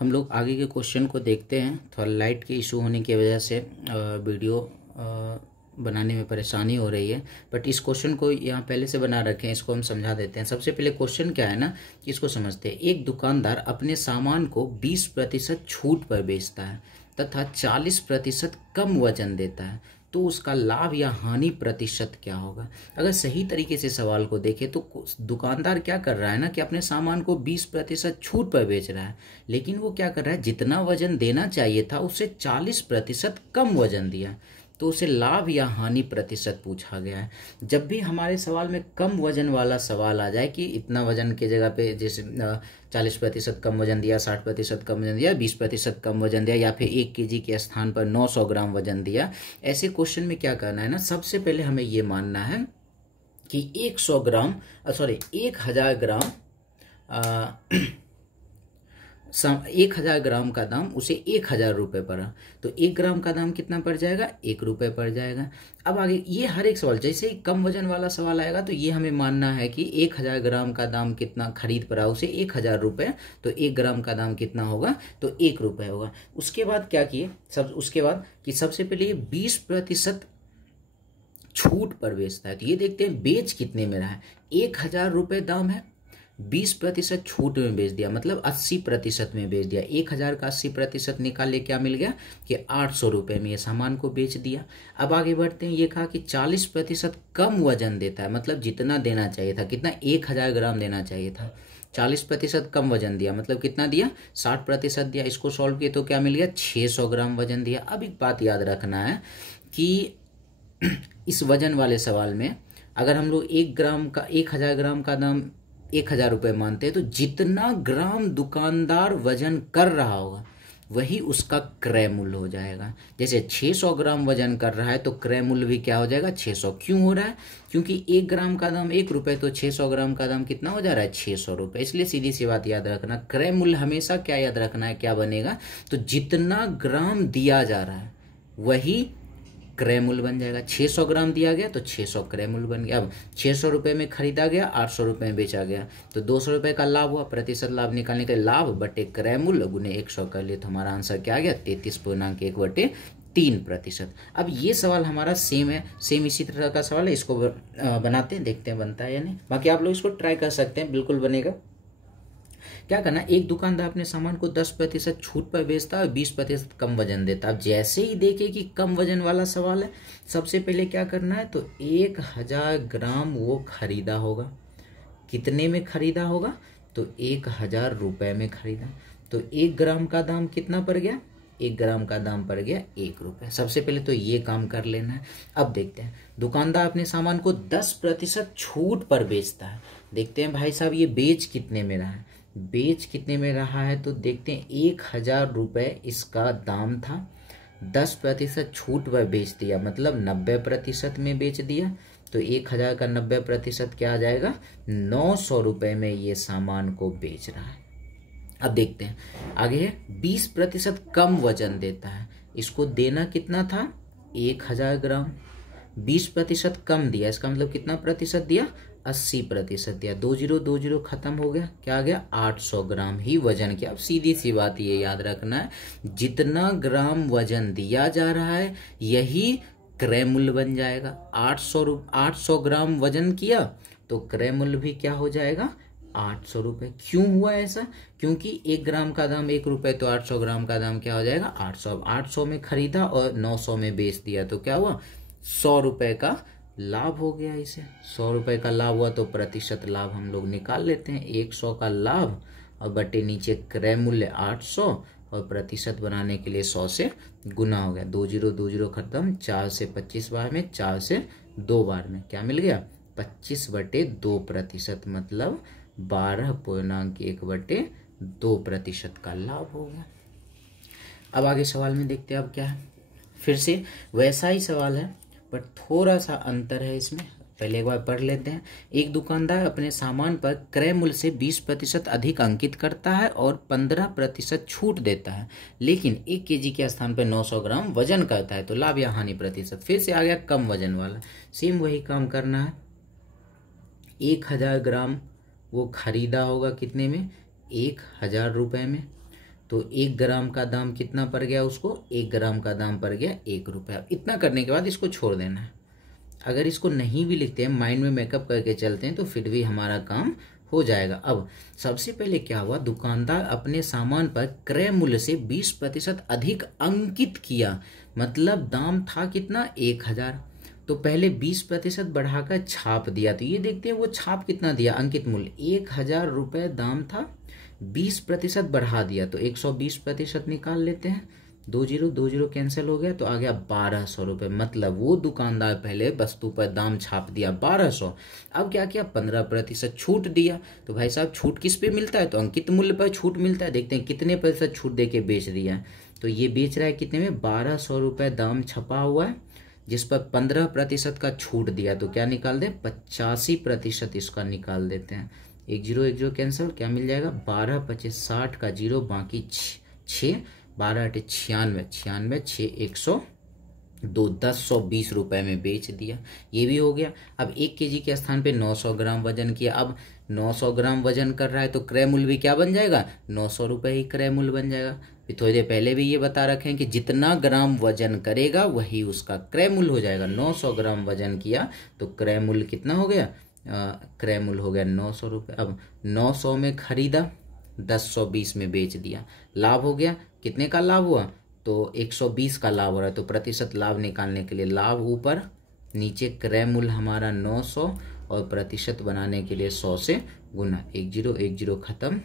हम लोग आगे के क्वेश्चन को देखते हैं। थोड़ा लाइट के इशू होने की वजह से वीडियो बनाने में परेशानी हो रही है, बट इस क्वेश्चन को यहाँ पहले से बना रखे हैं, इसको हम समझा देते हैं। सबसे पहले क्वेश्चन क्या है ना, इसको समझते हैं। एक दुकानदार अपने सामान को 20% छूट पर बेचता है तथा 40% कम वजन देता है, तो उसका लाभ या हानि प्रतिशत क्या होगा। अगर सही तरीके से सवाल को देखें तो दुकानदार क्या कर रहा है ना कि अपने सामान को 20% छूट पर बेच रहा है, लेकिन वो क्या कर रहा है, जितना वजन देना चाहिए था उससे 40% कम वजन दिया, तो उसे लाभ या हानि प्रतिशत पूछा गया है। जब भी हमारे सवाल में कम वजन वाला सवाल आ जाए कि इतना वजन के जगह पे जैसे 40% कम वजन दिया, 60% कम वजन दिया, 20% कम वजन दिया, या फिर 1 kg के स्थान पर 900 ग्राम वजन दिया, ऐसे क्वेश्चन में क्या करना है ना, सबसे पहले हमें ये मानना है कि 1000 ग्राम 1000 ग्राम का दाम उसे 1000 रुपये पड़ा, तो 1 ग्राम का दाम कितना पड़ जाएगा, 1 रुपये पड़ जाएगा। अब आगे ये हर एक सवाल जैसे ही कम वजन वाला सवाल आएगा तो ये हमें मानना है कि 1000 ग्राम का दाम कितना खरीद पड़ा उसे 1000 रुपये, तो 1 ग्राम का दाम कितना होगा, तो 1 रुपये होगा। उसके बाद क्या किए, उसके बाद कि सबसे पहले ये 20% छूट पर बेचता है, तो ये देखते हैं बेच कितने में रहा है। 1000 रुपये दाम है, 20% छूट में बेच दिया, मतलब 80% में बेच दिया। 1000 का 80% निकाले क्या मिल गया कि 800 रुपये में ये सामान को बेच दिया। अब आगे बढ़ते हैं, ये कहा कि 40% कम वजन देता है, मतलब जितना देना चाहिए था, कितना, 1000 ग्राम देना चाहिए था, 40% कम वजन दिया, मतलब कितना दिया, 60% दिया। इसको सॉल्व किए तो क्या मिल गया, 600 ग्राम वजन दिया। अब एक बात याद रखना है कि इस वजन वाले सवाल में अगर हम लोग 1000 ग्राम का दाम 1000 रुपये मानते हैं, तो जितना ग्राम दुकानदार वजन कर रहा होगा वही उसका क्रय मूल्य हो जाएगा। जैसे 600 ग्राम वजन कर रहा है तो क्रय मूल्य भी क्या हो जाएगा, 600। क्यों हो रहा है, क्योंकि 1 ग्राम का दाम 1 रुपये, तो 600 ग्राम का दाम कितना हो जा रहा है, 600 रुपये। इसलिए सीधी सी बात याद रखना, क्रय मूल्य हमेशा क्या याद रखना है, क्या बनेगा, तो जितना ग्राम दिया जा रहा है वही क्रय मूल्य बन जाएगा। 600 ग्राम दिया गया तो 600 क्रय मूल्य बन गया। अब 600 रुपये में खरीदा गया, 800 रुपये में बेचा गया, तो 200 रुपये का लाभ हुआ। प्रतिशत लाभ निकालने के लाभ बटे क्रय मूल्य गुने 100 कर लिए, तो हमारा आंसर क्या आ गया, 33.1/3%। अब ये सवाल हमारा सेम है, सेम इसी तरह का सवाल है, इसको बनाते हैं, देखते हैं बनता है या नहीं। बाकी आप लोग इसको ट्राई कर सकते हैं, बिल्कुल बनेगा। क्या करना, एक दुकानदार अपने सामान को 10% छूट पर बेचता है और 20% कम वजन देता है। अब जैसे ही देखे कि कम वजन वाला सवाल है, सबसे पहले क्या करना है, तो 1000 ग्राम वो खरीदा होगा। कितने में खरीदा होगा, तो 1000 रुपये में खरीदा, तो 1 ग्राम का दाम कितना पड़ गया, 1 ग्राम का दाम पड़ गया 1 रुपये। सबसे पहले तो ये काम कर लेना है। अब देखते हैं, दुकानदार अपने सामान को 10% छूट पर बेचता है। देखते हैं भाई साहब ये बेच कितने में रहा है, बेच कितने में रहा है, तो देखते हैं 1000 रुपये इसका दाम था, 10% छूट पर बेच दिया, मतलब 90% में बेच दिया, तो 1000 का 90% क्या आ जाएगा, 900 रुपये में ये सामान को बेच रहा है। अब देखते हैं आगे है, 20% कम वजन देता है, इसको देना कितना था, 1000 ग्राम, 20% कम दिया, इसका मतलब कितना प्रतिशत दिया, 80% दिया। 20 खत्म हो गया, क्या आ गया, 800 ग्राम ही वजन किया। अब सीधी सी बात ये याद रखना है, जितना ग्राम वजन दिया जा रहा है यही क्रय मूल्य बन जाएगा। 800 ग्राम वजन किया तो क्रय मूल्य भी क्या हो जाएगा, 800 रुपये। क्यों हुआ ऐसा, क्योंकि 1 ग्राम का दाम 1 रुपये, तो 800 ग्राम का दाम क्या हो जाएगा, 800। 800 में खरीदा और 900 में बेच दिया, तो क्या हुआ, 100 रुपये का लाभ हो गया। इसे 100 रुपये का लाभ हुआ, तो प्रतिशत लाभ हम लोग निकाल लेते हैं। 100 का लाभ और बटे नीचे क्रय मूल्य 800, और प्रतिशत बनाने के लिए 100 से गुना हो गया। 20 खत्म, 4 से 25 बार में, 4 से 2 बार में क्या मिल गया, 25/2%, मतलब 12.1/2% का लाभ हो गया। अब आगे सवाल में देखते हैं अब क्या है, फिर से वैसा ही सवाल है पर थोड़ा सा अंतर है इसमें। पहले एक बार पढ़ लेते हैं। एक दुकानदार अपने सामान पर क्रय मूल्य से 20% अधिक अंकित करता है और 15% छूट देता है, लेकिन 1 kg के स्थान पर 900 ग्राम वजन करता है, तो लाभ या हानि प्रतिशत। फिर से आ गया कम वजन वाला, सेम वही काम करना है। 1000 ग्राम वो खरीदा होगा कितने में, 1000 रुपये में, तो 1 ग्राम का दाम कितना पड़ गया उसको, 1 ग्राम का दाम पड़ गया 1 रुपया। इतना करने के बाद इसको छोड़ देना है। अगर इसको नहीं भी लिखते हैं, माइंड में मेकअप करके चलते हैं, तो फिर भी हमारा काम हो जाएगा। अब सबसे पहले क्या हुआ, दुकानदार अपने सामान पर क्रय मूल्य से 20% अधिक अंकित किया। मतलब दाम था कितना, 1000, तो पहले 20% बढ़ाकर छाप दिया। तो ये देखते हैं वो छाप कितना दिया, अंकित मूल्य 1000 रुपये दाम था, 20% बढ़ा दिया तो 120% निकाल लेते हैं। 20 कैंसिल हो गया तो आ गया 1200 रुपये। मतलब वो दुकानदार पहले वस्तु पर दाम छाप दिया 1200, अब क्या किया, 15% छूट दिया। तो भाई साहब छूट किस पे मिलता है, तो अंकित मूल्य पर छूट मिलता है। देखते हैं कितने प्रतिशत छूट दे के बेच दिया है। तो ये बेच रहा है कितने में, 1200 रुपये दाम छपा हुआ है, जिस पर 15% का छूट दिया। तो क्या निकाल दे, 85% इसका निकाल देते हैं। 10 कैंसिल, क्या मिल जाएगा, 12 25 60 का 0, बाकी 6, 12 8 96, 96 6 102, 1020 रुपये में बेच दिया। ये भी हो गया। अब 1 केजी के स्थान पे 900 ग्राम वजन किया। अब 900 ग्राम वजन कर रहा है तो क्रय मूल्य भी क्या बन जाएगा, 900 रुपये ही क्रय मूल्य बन जाएगा। फिर थोड़ी देर पहले भी ये बता रखे हैं कि जितना ग्राम वजन करेगा वही उसका क्रय मूल्य हो जाएगा। 900 ग्राम वजन किया तो क्रय मूल्य कितना हो गया, क्रय मूल्य हो गया 900 रुपये। अब 900 में खरीदा, 1020 में बेच दिया, लाभ हो गया। कितने का लाभ हुआ, तो 120 का लाभ हो रहा है। तो प्रतिशत लाभ निकालने के लिए लाभ ऊपर, नीचे क्रय मूल्य हमारा 900 और प्रतिशत बनाने के लिए 100 से गुना। 10 खत्म,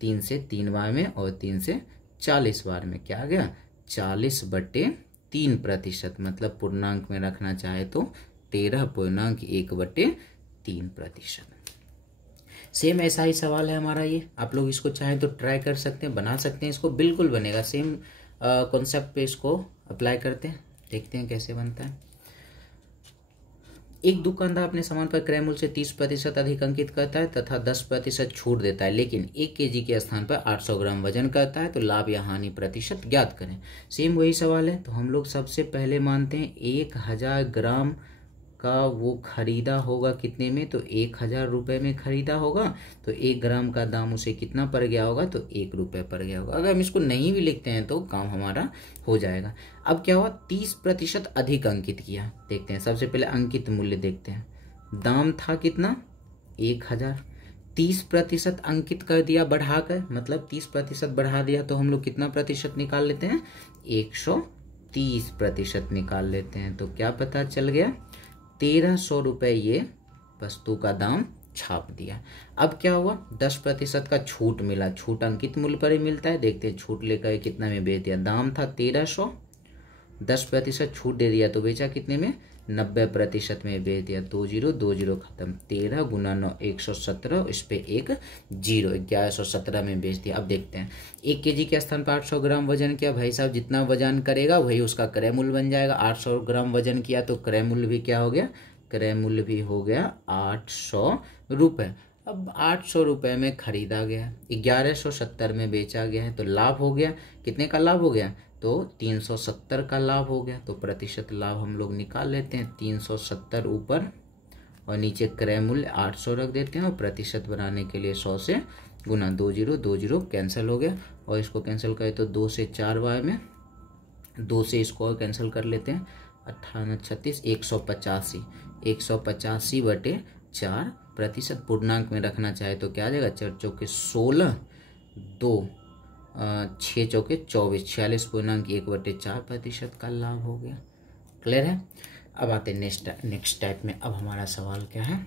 3 से 3 बार में और 3 से 40 बार में क्या आ गया, 40/3%। मतलब पूर्णांक में रखना चाहे तो 13.1/3%। सेम ऐसा ही सवाल है हमारा ये। आप लोग इसको चाहें तो ट्राई कर सकते हैं, बना सकते हैं। इसको बिल्कुल बनेगा। सेम कॉन्सेप्ट पे इसको अप्लाई करते हैं, देखते हैं कैसे बनता है। एक दुकानदार अपने सामान पर क्रय मूल्य से 30% अधिक अंकित करता है तथा 10% छूट देता है, लेकिन 1 केजी के स्थान पर 800 ग्राम वजन करता है। तो लाभ या हानि प्रतिशत ज्ञात करें। सेम वही सवाल है। तो हम लोग सबसे पहले मानते हैं 1000 ग्राम का वो खरीदा होगा कितने में, तो 1000 रुपये में खरीदा होगा। तो 1 ग्राम का दाम उसे कितना पड़ गया होगा, तो 1 रुपये पड़ गया होगा। अगर हम इसको नहीं भी लिखते हैं तो काम हमारा हो जाएगा। अब क्या हुआ, 30% अधिक अंकित किया। देखते हैं, सबसे पहले अंकित मूल्य देखते हैं। दाम था कितना, 1000, 30% अंकित कर दिया बढ़ाकर, मतलब 30% बढ़ा दिया। तो हम लोग कितना प्रतिशत निकाल लेते हैं, 130% निकाल लेते हैं। तो क्या पता चल गया, 1300 रुपये ये वस्तु का दाम छाप दिया। अब क्या हुआ, 10% का छूट मिला। छूट अंकित मूल्य पर ही मिलता है। देखते हैं छूट लेकर कितना में बेच दिया। दाम था 1300, 10% छूट दे दिया तो बेचा कितने में, 90% में बेच दिया। 20 खत्म, 13 गुना 9 117, इस पे एक 0, 1117 में बेच दिया। अब देखते हैं 1 केजी के स्थान पर 800 ग्राम वजन किया। भाई साहब जितना वजन करेगा वही उसका क्रय मूल्य बन जाएगा। 800 ग्राम वजन किया तो क्रय मूल्य भी क्या हो गया, क्रय मूल्य भी हो गया 800 रुपये। अब 800 रुपये में खरीदा गया, 1170 में बेचा गया है। तो लाभ हो गया, कितने का लाभ हो गया, तो 370 का लाभ हो गया। तो प्रतिशत लाभ हम लोग निकाल लेते हैं। 370 ऊपर और नीचे क्रय मूल्य 800 रख देते हैं और प्रतिशत बनाने के लिए 100 से गुना। 20 कैंसिल हो गया और इसको कैंसिल करें तो 2 से 4 बार में, 2 से इसको और कैंसिल कर लेते हैं। 58 36 185, 185/4 प्रतिशत पूर्णांक में रखना चाहे तो क्या आ जाएगा, 4 चौके 16, 2 6 चौके 24, 46.1/4% का लाभ हो गया। क्लियर है। अब आते हैं नेक्स्ट टाइप में। अब हमारा सवाल क्या है,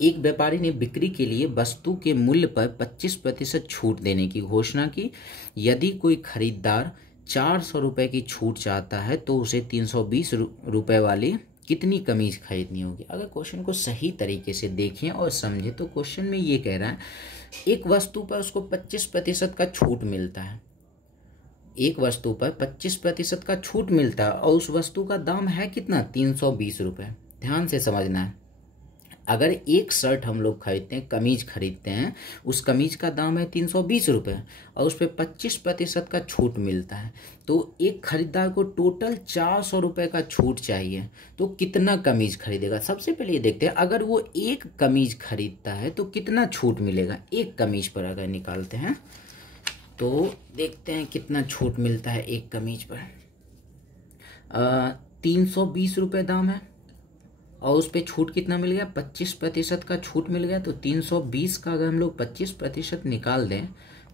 एक व्यापारी ने बिक्री के लिए वस्तु के मूल्य पर 25% छूट देने की घोषणा की। यदि कोई खरीदार 400 रुपये की छूट चाहता है तो उसे 320 रुपये वाली कितनी कमीज खरीदनी होगी। अगर क्वेश्चन को सही तरीके से देखें और समझें तो क्वेश्चन में ये कह रहा है एक वस्तु पर उसको 25% का छूट मिलता है। एक वस्तु पर 25% का छूट मिलता है और उस वस्तु का दाम है कितना, 320 रुपये। ध्यान से समझना है। अगर एक शर्ट हम लोग खरीदते हैं, कमीज खरीदते हैं, उस कमीज का दाम है 320 रुपये और उस पर 25% का छूट मिलता है, तो एक खरीदार को टोटल 400 रुपये का छूट चाहिए। तो कितना कमीज खरीदेगा, सबसे पहले ये देखते हैं। अगर वो एक कमीज खरीदता है तो कितना छूट मिलेगा, एक कमीज पर अगर निकालते हैं तो देखते हैं कितना छूट मिलता है एक कमीज पर। 320 रुपये दाम है और उस पर छूट कितना मिल गया, 25% का छूट मिल गया। तो 320 का अगर हम लोग 25% निकाल दें,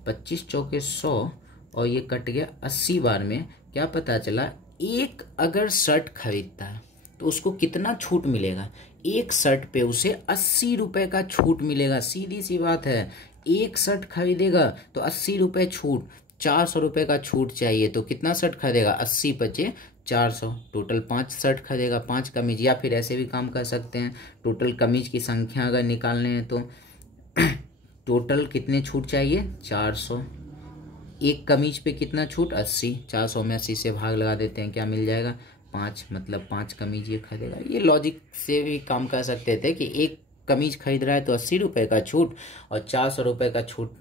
25 चौके 100 और ये कट गया 80 बार में, क्या पता चला एक अगर शर्ट खरीदता है तो उसको कितना छूट मिलेगा, एक शर्ट पे उसे 80 रुपये का छूट मिलेगा। सीधी सी बात है, एक शर्ट खरीदेगा तो 80 रुपये छूट, 400 रुपये का छूट चाहिए तो कितना शर्ट खरीदेगा, 80 बचे 400, टोटल 5 शर्ट खरीदेगा, 5 कमीज। या फिर ऐसे भी काम कर सकते हैं, टोटल कमीज की संख्या अगर निकालने हैं तो टोटल कितने छूट चाहिए, 400। एक कमीज पे कितना छूट, 80, 400 में 80 से भाग लगा देते हैं, क्या मिल जाएगा, 5, मतलब 5 कमीज ये खरीदेगा। ये लॉजिक से भी काम कर सकते थे कि एक कमीज खरीद रहा है तो 80 रुपये का छूट और 400 रुपये का छूट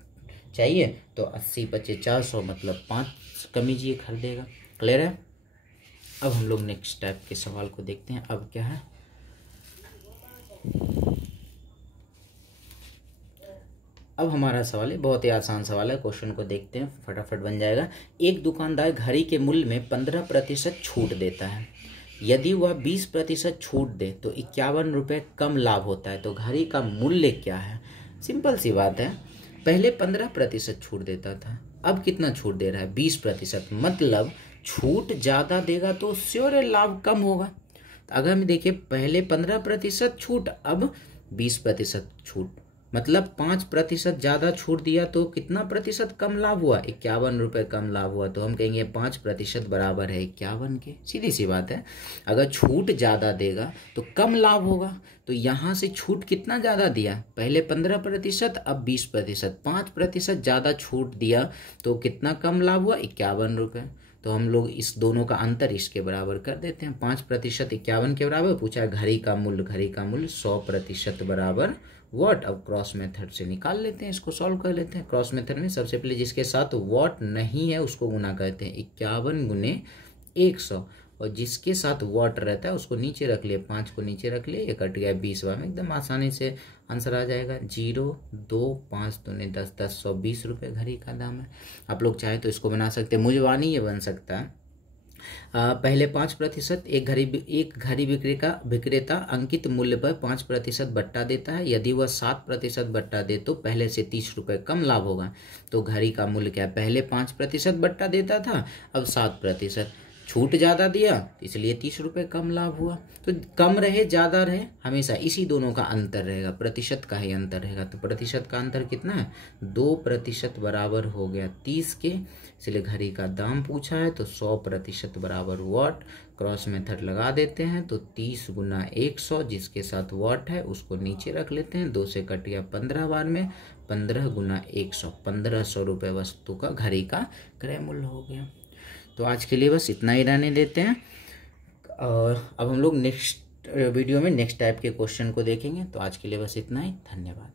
चाहिए, तो 80 बचे 400, मतलब 5 कमीज ये खरीदेगा। क्लियर है। अब हम लोग नेक्स्ट टाइप के सवाल को देखते हैं। अब क्या है, अब हमारा सवाल है, बहुत ही आसान सवाल है, क्वेश्चन को देखते हैं, फटाफट बन जाएगा। एक दुकानदार घड़ी के मूल्य में 15% छूट देता है। यदि वह 20% छूट दे तो 51 रुपये कम लाभ होता है। तो घड़ी का मूल्य क्या है, सिंपल सी बात है, पहले 15% छूट देता था, अब कितना छूट दे रहा है, 20%, मतलब छूट ज़्यादा देगा तो श्योर लाभ कम होगा। तो अगर हम देखिए पहले 15% छूट, अब 20% छूट, मतलब 5% ज़्यादा छूट दिया तो कितना प्रतिशत कम लाभ हुआ, 51 रुपये कम लाभ हुआ। तो हम कहेंगे 5% बराबर है 51 के। सीधी सी बात है, अगर छूट ज़्यादा देगा तो कम लाभ होगा। तो यहाँ से छूट कितना ज़्यादा दिया, पहले 15%, अब 20%, 5% ज़्यादा छूट दिया तो कितना कम लाभ हुआ, 51 रुपये। तो हम लोग इस दोनों का अंतर इसके बराबर कर देते हैं, 5% 51 के बराबर। पूछा घड़ी का मूल्य, घड़ी का मूल्य 100% बराबर वॉट। अब क्रॉस मेथड से निकाल लेते हैं, इसको सॉल्व कर लेते हैं। क्रॉस मेथड में सबसे पहले जिसके साथ वॉट नहीं है उसको गुना करते हैं, 51 गुने 100, और जिसके साथ वॉट रहता है उसको नीचे रख लिए, 5 को नीचे रख लिए, ये कट गया 20 बार में, एकदम आसानी से आंसर आ जाएगा। 0, 2, 5 दूने 10, 10, 120 रुपये घड़ी का दाम है। आप लोग चाहे तो इसको बना सकते हैं, मुझवानी ये बन सकता है। पहले 5%, एक घड़ी विक्रेता अंकित मूल्य पर 5% बट्टा देता है। यदि वह 7% बट्टा दे तो पहले से 30 रुपये कम लाभ होगा। तो घड़ी का मूल्य क्या है, पहले 5% बट्टा देता था, अब 7%, छूट ज़्यादा दिया इसलिए 30 रुपये कम लाभ हुआ। तो कम रहे ज़्यादा रहे, हमेशा इसी दोनों का अंतर रहेगा, प्रतिशत का ही अंतर रहेगा। तो प्रतिशत का अंतर कितना है, 2% बराबर हो गया 30 के, इसलिए घड़ी का दाम पूछा है तो 100% बराबर वॉट। क्रॉस मेथड लगा देते हैं तो 30 गुना 100, जिसके साथ वॉट है उसको नीचे रख लेते हैं, 2 से कट गया 15 बार में, 15 गुना 100, 1500 रुपये वस्तु का घड़ी का क्रय मूल्य हो गया। तो आज के लिए बस इतना ही रहने देते हैं, और अब हम लोग नेक्स्ट वीडियो में नेक्स्ट टाइप के क्वेश्चन को देखेंगे। तो आज के लिए बस इतना ही, धन्यवाद।